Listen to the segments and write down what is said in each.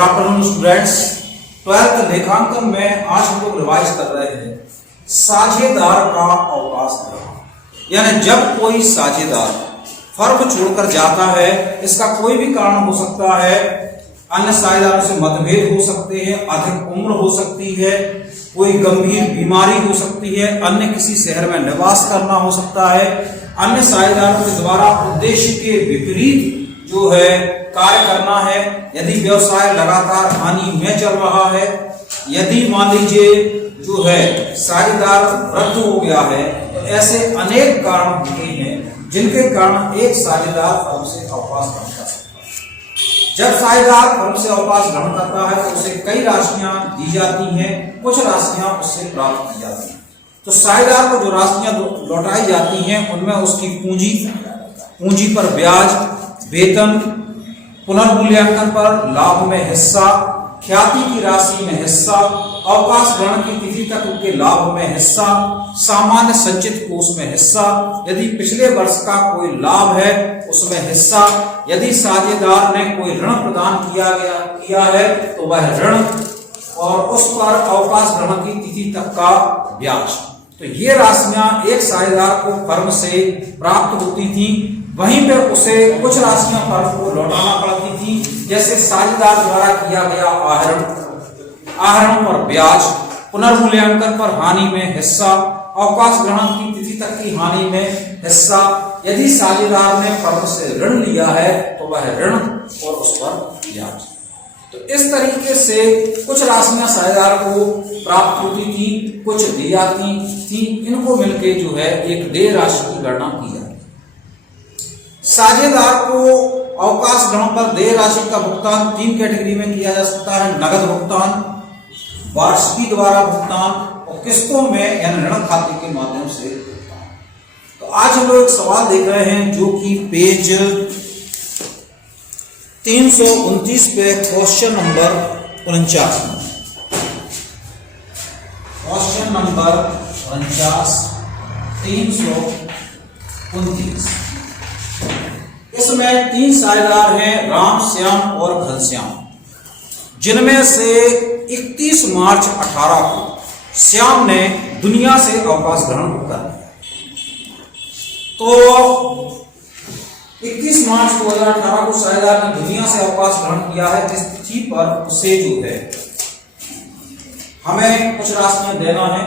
Afternoon students, 12th लेखांकन में आज हम लोग रिवाइज कर रहे हैं साझेदार का अवकाश ग्रहण। यानी जब कोई साझेदार फर्म छोड़कर जाता है, इसका कोई भी कारण हो सकता है, अन्य साझेदारों से मतभेद हो सकते हैं, अधिक उम्र हो सकती है, कोई गंभीर बीमारी हो सकती है, अन्य किसी शहर में निवास करना हो सकता है, अन्य साझेदारों के द्वारा उद्देश्य के विपरीत जो है कार्य करना है, यदि व्यवसाय लगातार हानि में चल रहा है, यदि मान लीजिए जो है साझेदार वृद्ध हो गया है, तो ऐसे अनेक कारण होते हैं जिनके कारण एक साझेदार फर्म से अवकाश ग्रहण कर सकता है। जब साझेदार फर्म से अवकाश ग्रहण करता है तो उसे कई राशियां दी जाती हैं, कुछ राशियां उससे प्राप्त की जाती हैं। तो साझेदार को जो राशियां लौटाई जाती हैं उनमें उसकी पूंजी पर ब्याज, वेतन, पुनर्मूल्यांकन पर लाभ में हिस्सा, ख्याति की राशि में हिस्सा, अवकाश ग्रहण की तिथि तक उनके लाभ में हिस्सा, सामान्य संचित कोष में हिस्सा, यदि पिछले वर्ष का कोई लाभ है उसमें हिस्सा, यदि साझेदार ने कोई ऋण प्रदान किया है तो वह ऋण, और उस पर अवकाश ग्रहण की तिथि तक का ब्याज। तो ये राशियां एक साझेदार को फर्म से प्राप्त होती थी। वहीं पे उसे कुछ राशियां फर्म को लौटाना पड़ती थी, जैसे साझेदार द्वारा किया गया आहरण पर ब्याज, पुनर्मूल्यांकन पर हानि में हिस्सा, अवकाश ग्रहण की तिथि तक की हानि में हिस्सा, यदि साझेदार ने फर्म से ऋण लिया है तो वह ऋण और उस पर ब्याज। तो इस तरीके से कुछ राशियां साझेदार को प्राप्त होती थी, कुछ दी जाती थी, इनको मिलके जो है एक देय राशि की गणना की जाती। साझेदार को अवकाश ग्रहण पर देय राशि का भुगतान 3 कैटेगरी में किया जा सकता है: नगद भुगतान, वार्षिकी द्वारा भुगतान और किस्तों में यानी ऋण खाते के माध्यम से भुगतान। तो आज हम लोग एक सवाल देख रहे हैं जो कि पेज 329 पे क्वेश्चन नंबर 49, क्वेश्चन नंबर 49 329। इसमें 3 साझेदार हैं, राम, श्याम और घनश्याम, जिनमें से 31 मार्च 18 को श्याम ने दुनिया से अवकाश ग्रहण कर लिया। तो 31 मार्च 2018 को साझेदार ने दुनिया से अवकाश ग्रहण किया है। इस तिथि पर उसे जो है हमें कुछ राशियां देना है।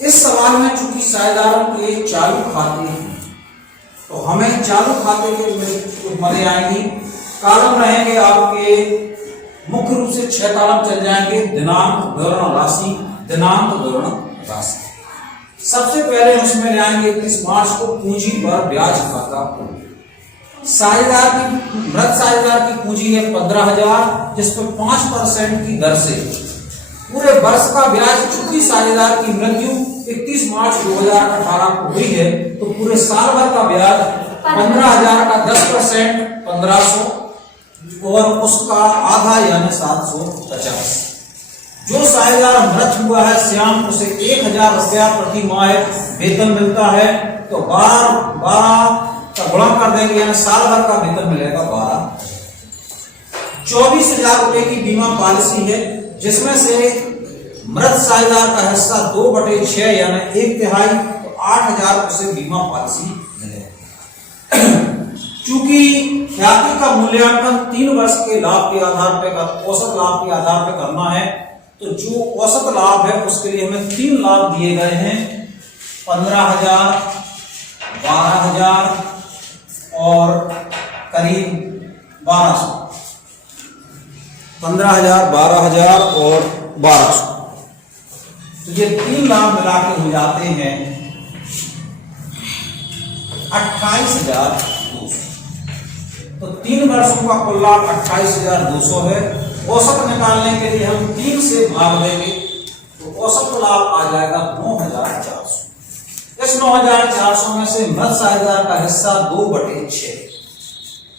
इस सवाल में चूंकि साझेदारों के चालू खाते हैं तो हमें चालू खाते के मजे आएंगी। कॉलम रहेंगे आपके, मुख्य रूप से 6 कॉलम चल जाएंगे: दिनांक, विवरण, राशि, दिनांक, विवरण, राशि। सबसे पहले उसमें ले आएंगे 31 मार्च को पूंजी पर ब्याज खाता। साझेदार की मृत साझेदार की पूंजी है 15,000, जिस पर 5% की दर से पूरे वर्ष का ब्याज, चूंकि साझेदार की मृत्यु 31 मार्च 2018 को हुई है तो पूरे साल भर का ब्याज 15,000 का 10% 1500 और उसका आधा यानी 750। जो साझेदार मृत हुआ है श्याम, उसे 1,000 रुपया प्रति माह वेतन मिलता है। तो 12 का गुणा कर देंगे यानी साल भर का वेतन मिलेगा 12। 24,000 रुपए की बीमा पॉलिसी है, जिसमें से मृत साझेदार का हिस्सा 2/6 यानी 1/3, तो 8,000 उसे बीमा पॉलिसी मिलेगी। चूंकि ख्याति का मूल्यांकन 3 वर्ष के लाभ के आधार पर, औसत लाभ के आधार पर करना है, तो जो औसत लाभ है उसके लिए हमें 3 लाभ दिए गए हैं: 15,000, 12,000 और करीब 1200। 15,000, 12,000 और 1200, तो ये 3 लाभ मिला के हो जाते हैं 28,200। तो 3 वर्षों का कुल लाभ 28,200 है। औसत निकालने के लिए हम 3 से भाग देंगे तो औसत लाभ आ जाएगा 9,400। इस 9,400 में से मृत साझेदार का हिस्सा 2/6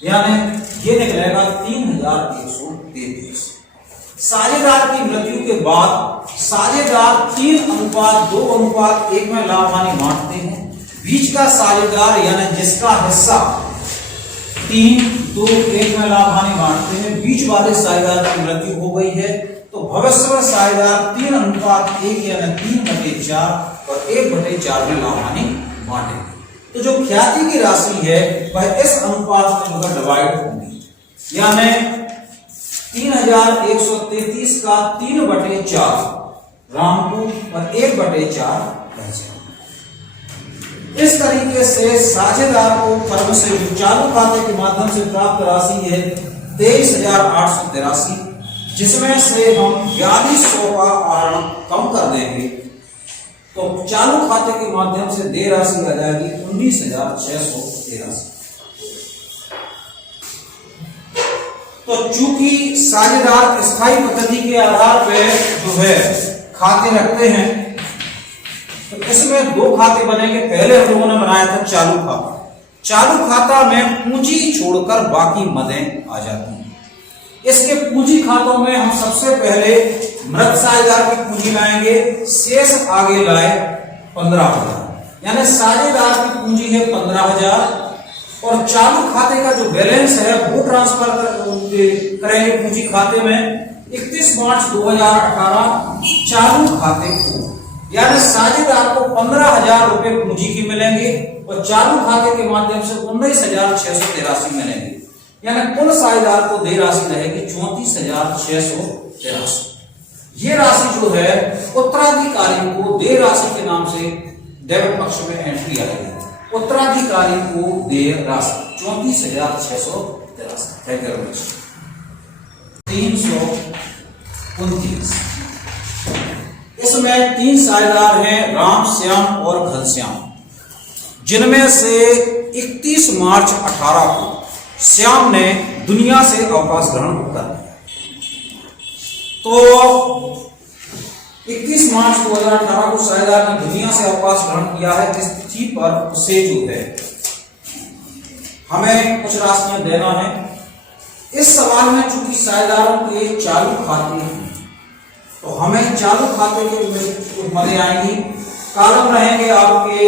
यानी ये निकलेगा 3,133। साझेदार की मृत्यु के बाद साझेदार 3:2:1 में लाभ हानि बांटते हैं। बीच का साझेदार यानी जिसका हिस्सा 3, 2, 1 में लाभ हानि बांटते हैं, बीच वाले साझेदार की मृत्यु हो गई है तो भविष्य में साझेदार 3:1 यानी 3/4 और 1/4 में लाभ हानि बांटेंगे। तो जो ख्याति की राशि है वह इस अनुपात में जो डिवाइड होगी, यानी 3133 का 3/4 राम को और 1/4 भैंसे। इस तरीके से साझेदार को फर्म से जो चालू खाते के माध्यम से प्राप्त राशि है 23,883, जिसमें से हम 4200 का आहरण कम कर देंगे तो चालू खाते के माध्यम से देय राशि आ जाएगी 19,683। तो चूंकि साझेदार स्थायी पद्धति के आधार पर जो है खाते रखते हैं तो इसमें दो खाते बनेंगे। पहले हम लोगों ने बनाया था चालू खाता। चालू खाता में पूंजी छोड़कर बाकी मदें आ जाती हैं। इसके पूंजी खातों में हम सबसे पहले मृत साझेदार की पूंजी लाएंगे, शेष आगे लाए 15,000, यानी साझेदार की पूंजी है 15,000 और चालू खाते का जो बैलेंस है वो ट्रांसफर करेंगे पूंजी खाते में 31 मार्च 2018 चालू खाते को, यानी साझेदार को 15,000 रुपए पूंजी की मिलेंगे और चालू खाते के माध्यम से 19,683 मिलेंगे, यानी कुल साझेदार को देय राशि रहेगी 34,683। ये राशि जो है उत्तराधिकारी को देय राशि के नाम से डेबिट पक्ष में एंट्री आएगी। उत्तराधिकारी को देय राशि 34,683। Thank you very much. 329 इसमें 3 साझेदार हैं, राम, श्याम और घनश्याम, जिनमें से 31 मार्च 18 को श्याम ने दुनिया से अवकाश ग्रहण कर लिया। तो 31 मार्च 2018 को साझेदार ने दुनिया से अवकाश ग्रहण किया है। इस तिथि पर उसे जो है हमें कुछ राशियां देना है। इस सवाल में चूंकि साझेदारों के चालू खाते हैं तो हमें चालू खाते के मदे आएंगी। कॉलम रहेंगे आपके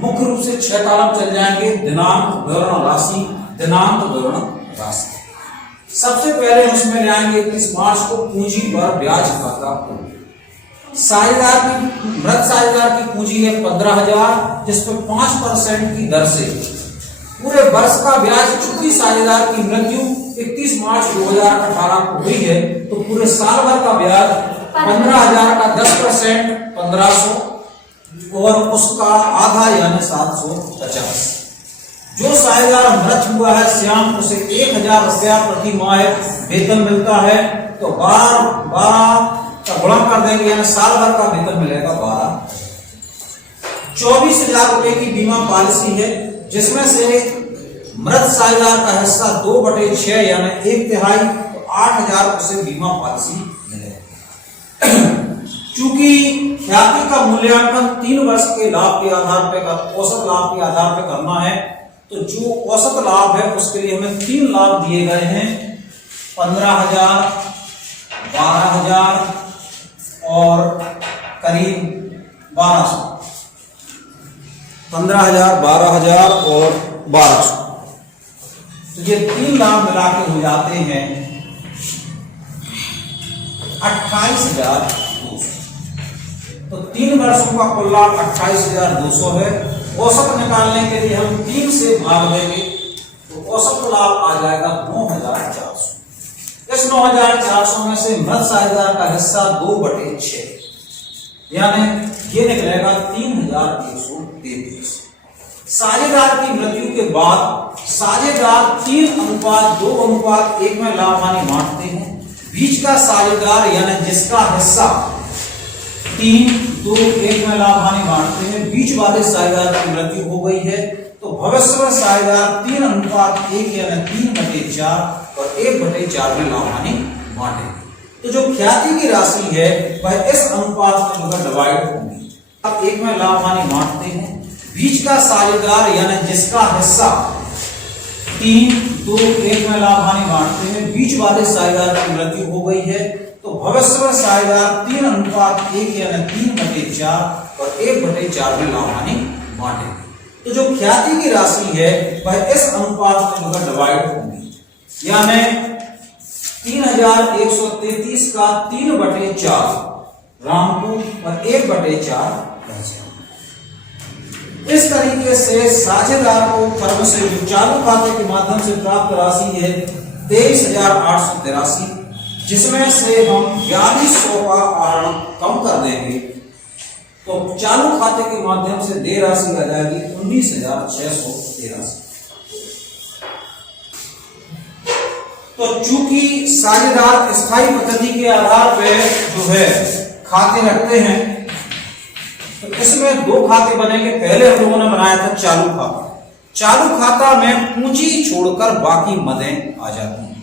मुख्य रूप से 6 कॉलम चल जाएंगे, दिनांक, विवरण, राशि, दिनांक, विवरण, राशि। सबसे पहले उसमें ले आएंगे 31 मार्च को पूंजी पर ब्याज खाता। साझेदार की मृत साझेदार की पूंजी है 15,000, जिसपे 5% की दर से पूरे वर्ष का ब्याज, चूंकि साझेदार की मृत्यु 31 मार्च 2018 को हुई है तो पूरे साल भर का ब्याज 15,000 का 10% 1,500 और उसका आधा यानी 750। जो साझेदार मृत हुआ है श्याम, उसे 1,000 रुपया प्रति माह वेतन मिलता है तो 12 का गुणा कर देंगे, यानी साल भर का वेतन मिलेगा 12। 24,000 रुपए की बीमा पॉलिसी है, जिसमें से मृत साझेदार का हिस्सा 2/6 यानी 1/3 तो 8,000 उसे बीमा पॉलिसी मिलेगी। चूंकि ख्याति का मूल्यांकन 3 वर्ष के लाभ के आधार पर, औसत लाभ के आधार पर करना है, तो जो औसत लाभ है उसके लिए हमें 3 लाभ दिए गए हैं, 15,000, 12,000 और करीब 1,200। 15,000, 12,000 और 1,200, तो ये 3 लाभ मिला के हो जाते हैं 28,200। तो 3 वर्षों का कुल लाभ 28,200 है। औसत निकालने के लिए हम 3 से भाग देंगे तो औसत लाभ आ जाएगा 9,400। इस 9,400 में से मृत साझेदार का हिस्सा 2/6 यानी ये निकलेगा 3,133। साझेदार की मृत्यु के बाद साझेदार 3:2:1 में लाभ हानि बांटते हैं। बीच का साझेदार यानी जिसका हिस्सा 3:2:1 में लाभ हानि बांटते हैं, बीच वाले साझेदार की मृत्यु हो गई है तो भविष्य में साझेदार 3:1 यानी 3/4 और 1/4 में लाभ हानि बांटेंगे। तो जो ख्याति की राशि है वह इस अनुपात में डिवाइड होगी। अब 1 में लाभ हानि बांटते हैं, बीच का साझेदार यानी जिसका हिस्सा 3:2:1 में लाभ हानि बांटते हैं, बीच वाले साझेदार की मृत्यु हो गई है तो भविष्य में साझेदार 3:1 यानी 3/4 और 1/4 में लाभ हानि बांटेंगे। तो जो ख्याति की राशि है वह इस अनुपात में डिवाइड होगी, यानी 3133 का 3/4 राम को और 1/4 भैंसे। इस तरीके से साझेदार को फर्म से जो चालू खाते के माध्यम से प्राप्त राशि है 23,883, जिसमें से हम 4200 का आहरण कम कर देंगे तो चालू खाते के माध्यम से देय राशि आ जाएगी 19,683। तो चूंकि साझेदार स्थायी पद्धति के आधार पर जो है खाते रखते हैं, तो इसमें दो खाते बनेंगे। पहले हम लोगों ने बनाया था चालू खाता। चालू खाता में पूंजी छोड़कर बाकी मदें आ जाती हैं।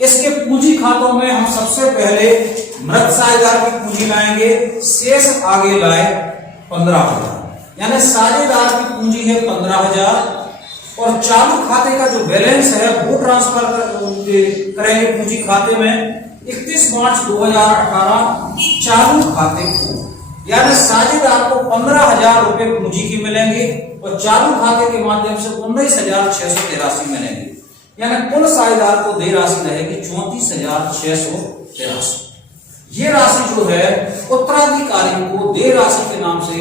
इसके पूंजी खातों में हम सबसे पहले मृत साझेदार की पूंजी लाएंगे, शेष आगे लाए 15,000, यानी साझेदार की पूंजी है 15,000 और चालू खाते का जो बैलेंस है वो ट्रांसफर करेंगे पूंजी खाते में 31 मार्च 2018 चालू खाते को, यानी साझेदार को 15,000 रुपए पूंजी की मिलेंगे और चालू खाते के माध्यम से 19,683 मिलेंगे, यानी कुल साझेदार को देय राशि रहेगी 34,683। ये राशि जो है उत्तराधिकारी को देय राशि के नाम से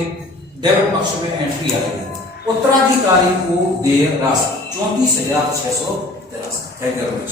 डेबिट पक्ष में एंट्री आएगी। उत्तराधिकारी को देय राशि 34,683। Thank you very much.